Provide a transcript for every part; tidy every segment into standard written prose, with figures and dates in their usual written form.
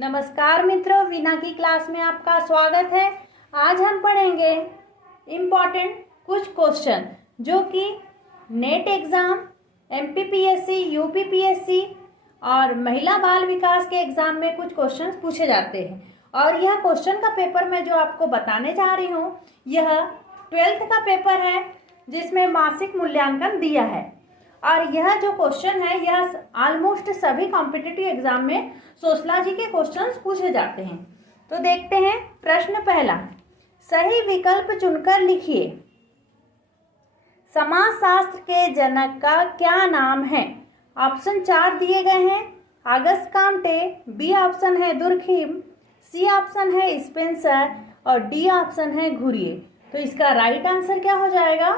नमस्कार मित्रों, वीना की क्लास में आपका स्वागत है। आज हम पढ़ेंगे इम्पॉर्टेंट कुछ क्वेश्चन जो कि नेट एग्ज़ाम, एमपीपीएससी, यूपीपीएससी और महिला बाल विकास के एग्ज़ाम में कुछ क्वेश्चन पूछे जाते हैं। और यह क्वेश्चन का पेपर मैं जो आपको बताने जा रही हूँ, यह 12th का पेपर है जिसमें मासिक मूल्यांकन दिया है। और यह जो क्वेश्चन है यह ऑलमोस्ट सभी कॉम्पिटिटिव एग्जाम में सोशलॉजी के क्वेश्चंस पूछे जाते हैं। तो देखते हैं प्रश्न पहला, सही विकल्प चुनकर लिखिए। समाजशास्त्र के जनक का क्या नाम है? ऑप्शन 4 दिए गए हैं। अगस्त काम्टे, बी ऑप्शन है दुर्खिम, सी ऑप्शन है स्पेंसर और डी ऑप्शन है घुरिये। तो इसका राइट आंसर क्या हो जाएगा?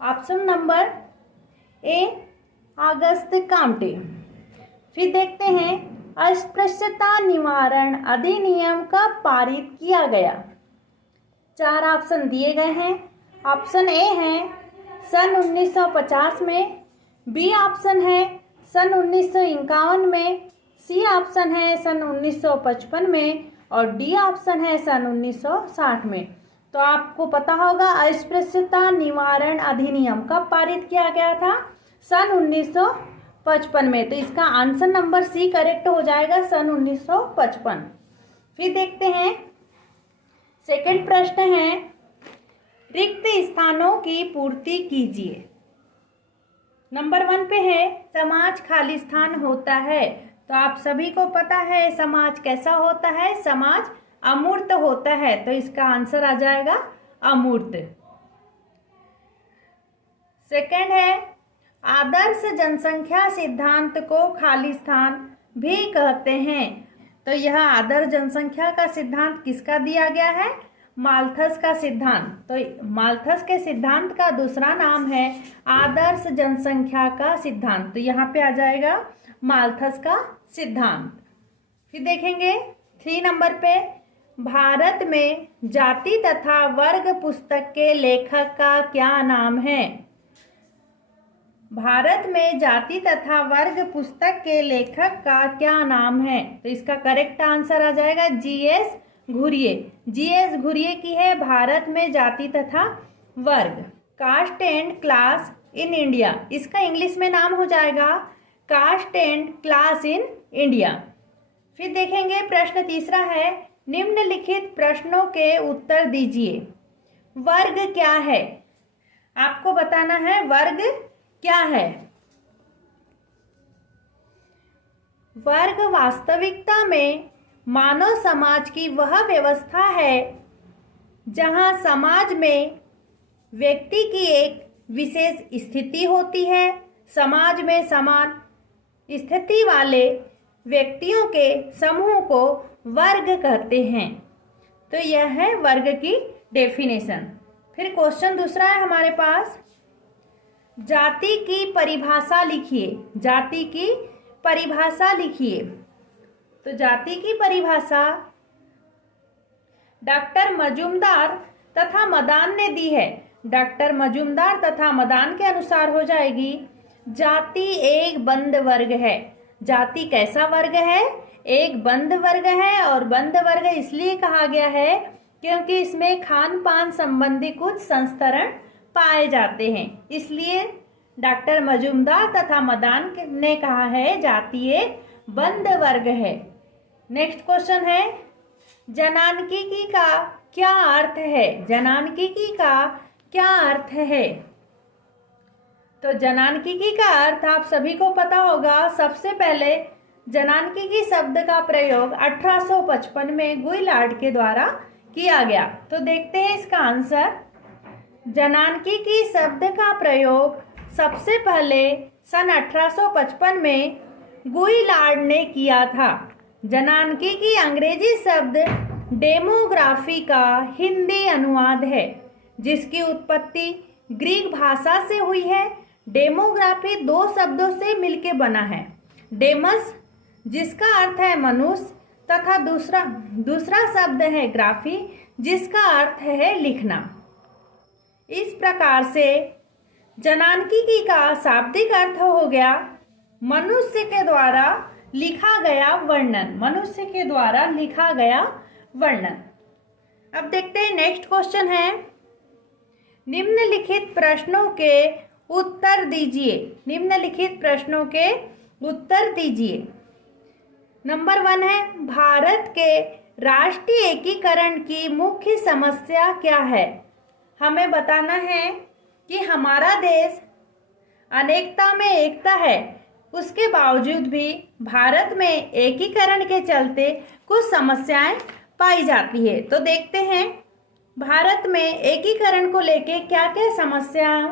Option number A, Auguste Comte. फिर देखते हैं अस्पृश्यता निवारण अधिनियम कब पारित किया गया? 4 ऑप्शन दिए गए हैं। ऑप्शन ए है सन 1950 में, बी ऑप्शन है सन 1951 में, सी ऑप्शन है सन 1955 में और डी ऑप्शन है सन 1960 में। तो आपको पता होगा अस्पृश्यता निवारण अधिनियम कब पारित किया गया था? सन 1955 में। तो इसका आंसर नंबर सी करेक्ट हो जाएगा, सन 1955। फिर देखते हैं सेकंड प्रश्न है, रिक्त स्थानों की पूर्ति कीजिए। नंबर 1 पे है समाज खाली स्थान होता है। तो आप सभी को पता है समाज कैसा होता है? समाज अमूर्त होता है। तो इसका आंसर आ जाएगा अमूर्त। सेकंड है आदर्श जनसंख्या सिद्धांत को खाली स्थान भी कहते हैं। तो यह आदर्श जनसंख्या का सिद्धांत किसका दिया गया है? माल्थस का सिद्धांत। तो माल्थस के सिद्धांत का दूसरा नाम है आदर्श जनसंख्या का सिद्धांत। तो यहाँ पे आ जाएगा माल्थस का सिद्धांत। फिर देखेंगे 3 नंबर पे, भारत में जाति तथा वर्ग पुस्तक के लेखक का क्या नाम है? भारत में जाति तथा वर्ग पुस्तक के लेखक का क्या नाम है? तो इसका करेक्ट आंसर आ जाएगा जीएस घुरिये। जीएस घुरिये की है भारत में जाति तथा वर्ग, caste and class in India. इसका इंग्लिश में नाम हो जाएगा caste and class in India. फिर देखेंगे प्रश्न तीसरा है, निम्नलिखित प्रश्नों के उत्तर दीजिए। वर्ग क्या है? आपको बताना है वर्ग क्या है। वर्ग वास्तविकता में मानव समाज की वह व्यवस्था है जहां समाज में व्यक्ति की एक विशेष स्थिति होती है। समाज में समान स्थिति वाले व्यक्तियों के समूह को वर्ग कहते हैं। तो यह है वर्ग की डेफिनेशन। फिर क्वेश्चन दूसरा है हमारे पास, जाति की परिभाषा लिखिए। जाति की परिभाषा लिखिए। तो जाति की परिभाषा डॉक्टर मजूमदार तथा मदान ने दी है। डॉक्टर मजूमदार तथा मदान के अनुसार हो जाएगी, जाति एक बंद वर्ग है। जाति कैसा वर्ग है? एक बंद वर्ग है। और बंद वर्ग इसलिए कहा गया है क्योंकि इसमें खान पान संबंधी कुछ संस्करण पाए जाते हैं। इसलिए डॉक्टर मजूमदार तथा मदान ने कहा है जाति एक बंद वर्ग है। नेक्स्ट क्वेश्चन है, जनानकीकी का क्या अर्थ है? जनानकीकी का क्या अर्थ है? तो जनानकीकी का अर्थ आप सभी को पता होगा। सबसे पहले जनानकीकी शब्द का प्रयोग 1855 में गुइलार्ड के द्वारा किया गया। तो देखते हैं इसका आंसर। जनानकीकी शब्द का प्रयोग सबसे पहले सन 1855 में गुइलार्ड ने किया था। जनानकीकी अंग्रेजी शब्द डेमोग्राफी का हिंदी अनुवाद है जिसकी उत्पत्ति ग्रीक भाषा से हुई है। डेमोग्राफी 2 शब्दों से मिलकर बना है, डेमस जिसका अर्थ है मनुष्य तथा दूसरा शब्द है ग्राफी जिसका अर्थ है लिखना। इस प्रकार से जनानकीकी का शाब्दिक अर्थ हो गया मनुष्य के द्वारा लिखा गया वर्णन, मनुष्य के द्वारा लिखा गया वर्णन। अब देखते हैं नेक्स्ट क्वेश्चन है, निम्नलिखित प्रश्नों के उत्तर दीजिए। निम्नलिखित प्रश्नों के उत्तर दीजिए। नंबर 1 है, भारत के राष्ट्रीय एकीकरण की मुख्य समस्या क्या है? हमें बताना है कि हमारा देश अनेकता में एकता है, उसके बावजूद भी भारत में एकीकरण के चलते कुछ समस्याएं पाई जाती है। तो देखते हैं भारत में एकीकरण को लेके क्या क्या समस्याओं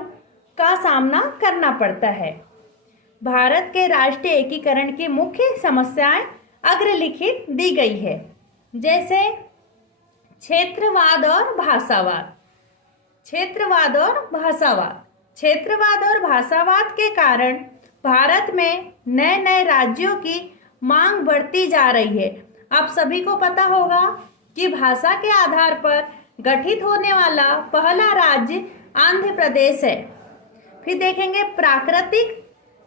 का सामना करना पड़ता है। भारत के राष्ट्रीय एकीकरण की मुख्य समस्याएं अग्रलिखित दी गई है, जैसे क्षेत्रवाद और भाषावाद। क्षेत्रवाद और भाषावाद। क्षेत्रवाद और भाषावाद के कारण भारत में नए नए राज्यों की मांग बढ़ती जा रही है। आप सभी को पता होगा कि भाषा के आधार पर गठित होने वाला पहला राज्य आंध्र प्रदेश है। फिर देखेंगे प्राकृतिक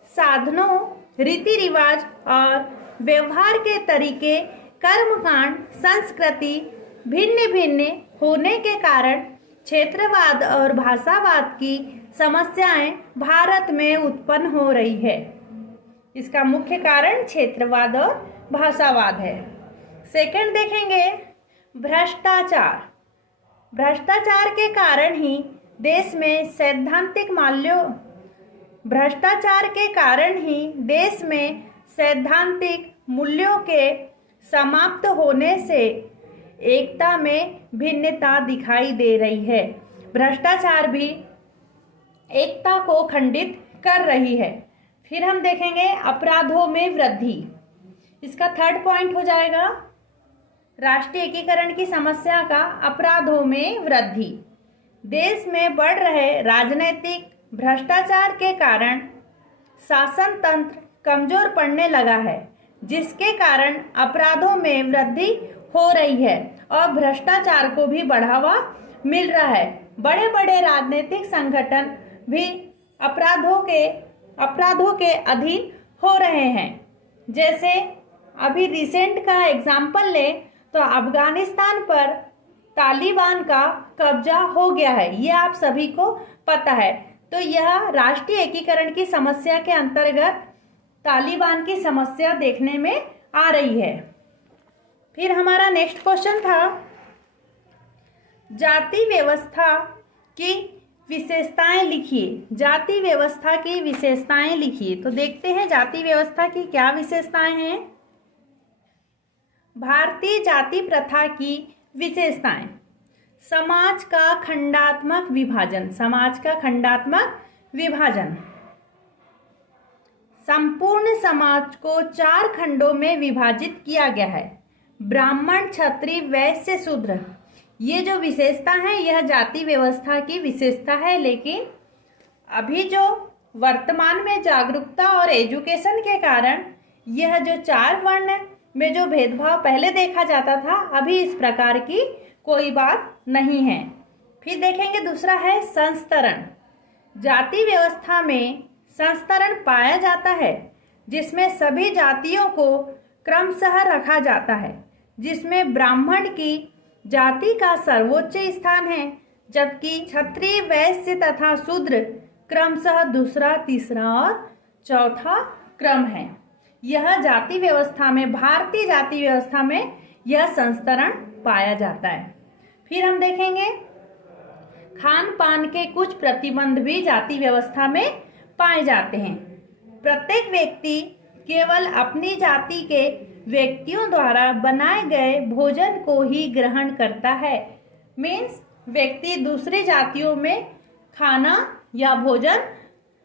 साधनों, रीति रिवाज और व्यवहार के तरीके, कर्मकांड, संस्कृति भिन्न भिन्न होने के कारण क्षेत्रवाद और भाषावाद की समस्याएं भारत में उत्पन्न हो रही है। इसका मुख्य कारण क्षेत्रवाद और भाषावाद है। सेकंड देखेंगे भ्रष्टाचार। भ्रष्टाचार के कारण ही देश में सैद्धांतिक मूल्यों भ्रष्टाचार के कारण ही देश में सैद्धांतिक मूल्यों के समाप्त होने से एकता में भिन्नता दिखाई दे रही है। भ्रष्टाचार भी एकता को खंडित कर रही है। फिर हम देखेंगे अपराधों में वृद्धि। इसका थर्ड पॉइंट हो जाएगा राष्ट्रीय एकीकरण की समस्या का अपराधों में वृद्धि। देश में बढ़ रहे राजनीतिक भ्रष्टाचार के कारण शासन तंत्र कमजोर पड़ने लगा है, जिसके कारण अपराधों में वृद्धि हो रही है और भ्रष्टाचार को भी बढ़ावा मिल रहा है। बड़े बड़े राजनीतिक संगठन भी अपराधों के अधीन हो रहे हैं। जैसे अभी रिसेंट का एग्जाम्पल ले तो अफगानिस्तान पर तालिबान का कब्जा हो गया है, ये आप सभी को पता है। तो यह राष्ट्रीय एकीकरण की समस्या के अंतर्गत तालिबान की समस्या देखने में आ रही है। फिर हमारा नेक्स्ट क्वेश्चन था जाति व्यवस्था की विशेषताएं लिखिए। जाति व्यवस्था की विशेषताएं लिखिए। तो देखते हैं जाति व्यवस्था की क्या विशेषताएं हैं। भारतीय जाति प्रथा की विशेषताएं, समाज का खंडात्मक विभाजन। समाज का खंडात्मक विभाजन, संपूर्ण समाज को 4 खंडों में विभाजित किया गया है। ब्राह्मण, क्षत्रिय, वैश्य, शूद्र। ये जो विशेषता है यह जाति व्यवस्था की विशेषता है। लेकिन अभी जो वर्तमान में जागरूकता और एजुकेशन के कारण यह जो 4 वर्ण में जो भेदभाव पहले देखा जाता था, अभी इस प्रकार की कोई बात नहीं है। फिर देखेंगे दूसरा है संस्तरण। जाति व्यवस्था में संस्तरण पाया जाता है, जिसमें सभी जातियों को क्रमशः रखा जाता है, जिसमें ब्राह्मण की जाति का सर्वोच्च स्थान है, जबकि क्षत्रिय, वैश्य तथा शूद्र क्रमशः दूसरा, तीसरा और चौथा क्रम है। यह जाति व्यवस्था में, भारतीय जाति व्यवस्था में यह संस्तरण पाया जाता है। फिर हम देखेंगे खान पान के कुछ प्रतिबंध भी जाति व्यवस्था में पाए जाते हैं। प्रत्येक व्यक्ति केवल अपनी जाति के व्यक्तियों द्वारा बनाए गए भोजन को ही ग्रहण करता है। मीन्स व्यक्ति दूसरी जातियों में खाना या भोजन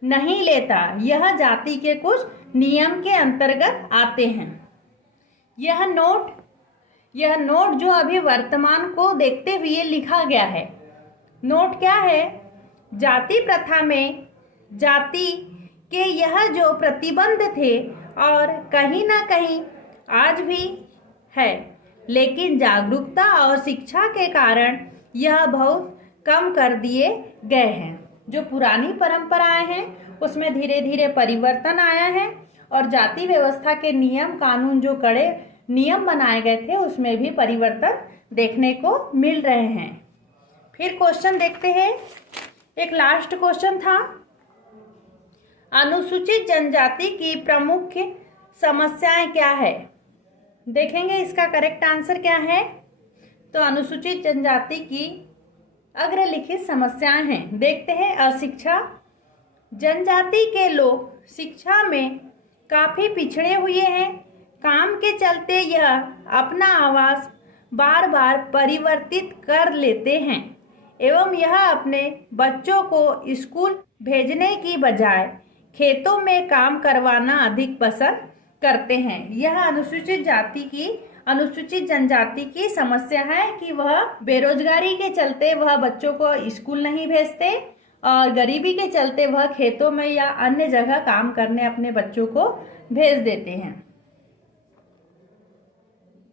नहीं लेता। यह जाति के कुछ नियम के अंतर्गत आते हैं। यह नोट जो अभी वर्तमान को देखते हुए लिखा गया है। नोट क्या है? जाति प्रथा में जाति के यह जो प्रतिबंध थे और कहीं ना कहीं आज भी है, लेकिन जागरूकता और शिक्षा के कारण यह बहुत कम कर दिए गए हैं। जो पुरानी परंपराएं हैं उसमें धीरे धीरे परिवर्तन आया है और जाति व्यवस्था के नियम कानून जो कड़े नियम बनाए गए थे उसमें भी परिवर्तन देखने को मिल रहे हैं। फिर क्वेश्चन देखते हैं। एक लास्ट क्वेश्चन था, अनुसूचित जनजाति की प्रमुख समस्याएं क्या है। देखेंगे इसका करेक्ट आंसर क्या है। तो अनुसूचित जनजाति की अग्रलिखित समस्याएं हैं। देखते हैं, अशिक्षा। जनजाति के लोग शिक्षा में काफी पिछड़े हुए हैं। काम के चलते यह अपना आवास बार बार परिवर्तित कर लेते हैं एवं यह अपने बच्चों को स्कूल भेजने की बजाय खेतों में काम करवाना अधिक पसंद करते हैं। यह अनुसूचित जनजाति की समस्या है कि वह बेरोजगारी के चलते वह बच्चों को स्कूल नहीं भेजते और गरीबी के चलते वह खेतों में या अन्य जगह काम करने अपने बच्चों को भेज देते हैं।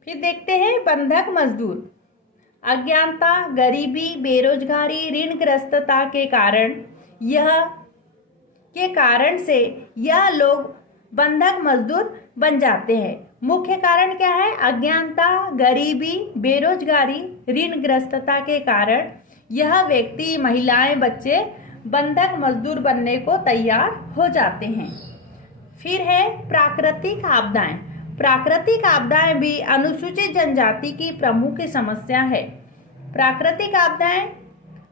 फिर देखते हैं, बंधक मजदूर। अज्ञानता, गरीबी, बेरोजगारी, ऋणग्रस्तता के कारण से यह लोग बंधक मजदूर बन जाते हैं। मुख्य कारण क्या है? अज्ञानता, गरीबी, बेरोजगारी, ऋणग्रस्तता के कारण यह व्यक्ति, महिलाएं, बच्चे बंधक मजदूर बनने को तैयार हो जाते हैं। फिर है प्राकृतिक आपदाएं। प्राकृतिक आपदाएं भी अनुसूचित जनजाति की प्रमुख समस्या है। प्राकृतिक आपदाएं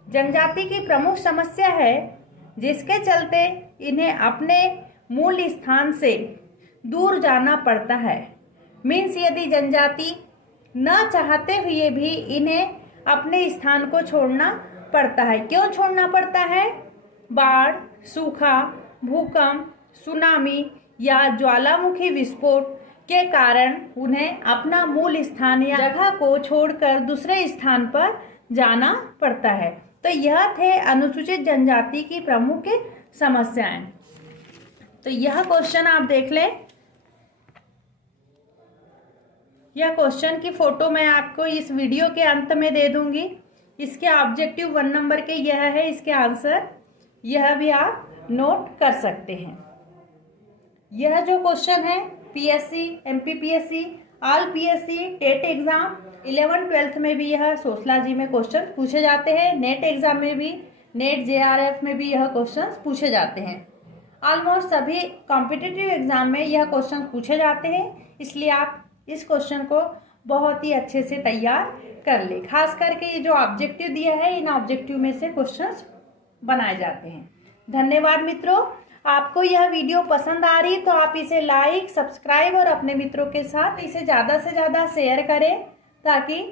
जनजाति की प्रमुख समस्या है जिसके चलते इन्हें अपने मूल स्थान से दूर जाना पड़ता है। मीन्स यदि जनजाति न चाहते हुए भी इन्हें अपने स्थान को छोड़ना पड़ता है। क्यों छोड़ना पड़ता है? बाढ़, सूखा, भूकंप, सुनामी या ज्वालामुखी विस्फोट के कारण उन्हें अपना मूल स्थान या जगह को छोड़कर दूसरे स्थान पर जाना पड़ता है। तो यह थे अनुसूचित जनजाति की प्रमुख समस्याएं। तो यह क्वेश्चन आप देख लें। यह क्वेश्चन की फोटो मैं आपको इस वीडियो के अंत में दे दूंगी। इसके ऑब्जेक्टिव 1 नंबर के यह है, इसके आंसर यह भी आप नोट कर सकते हैं। यह जो क्वेश्चन है PSC, MPPSC, all PSC, TET exam 11-12 में भी यह सोशलॉजी में क्वेश्चन पूछे जाते हैं। नेट एग्जाम में भी, नेट जेआरएफ में भी यह क्वेश्चन पूछे जाते हैं। ऑलमोस्ट सभी कॉम्पिटिटिव एग्जाम में यह क्वेश्चन पूछे जाते हैं, इसलिए आप इस क्वेश्चन को बहुत ही अच्छे से तैयार कर ले। खास करके ये जो ऑब्जेक्टिव दिया है, इन ऑब्जेक्टिव में से क्वेश्चंस बनाए जाते हैं। धन्यवाद मित्रों। आपको यह वीडियो पसंद आ रही तो आप इसे लाइक, सब्सक्राइब और अपने मित्रों के साथ इसे ज़्यादा से ज़्यादा शेयर करें ताकि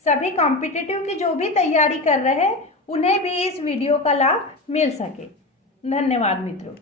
सभी कॉम्पिटिटिव की जो भी तैयारी कर रहे हैं उन्हें भी इस वीडियो का लाभ मिल सके। धन्यवाद मित्रों।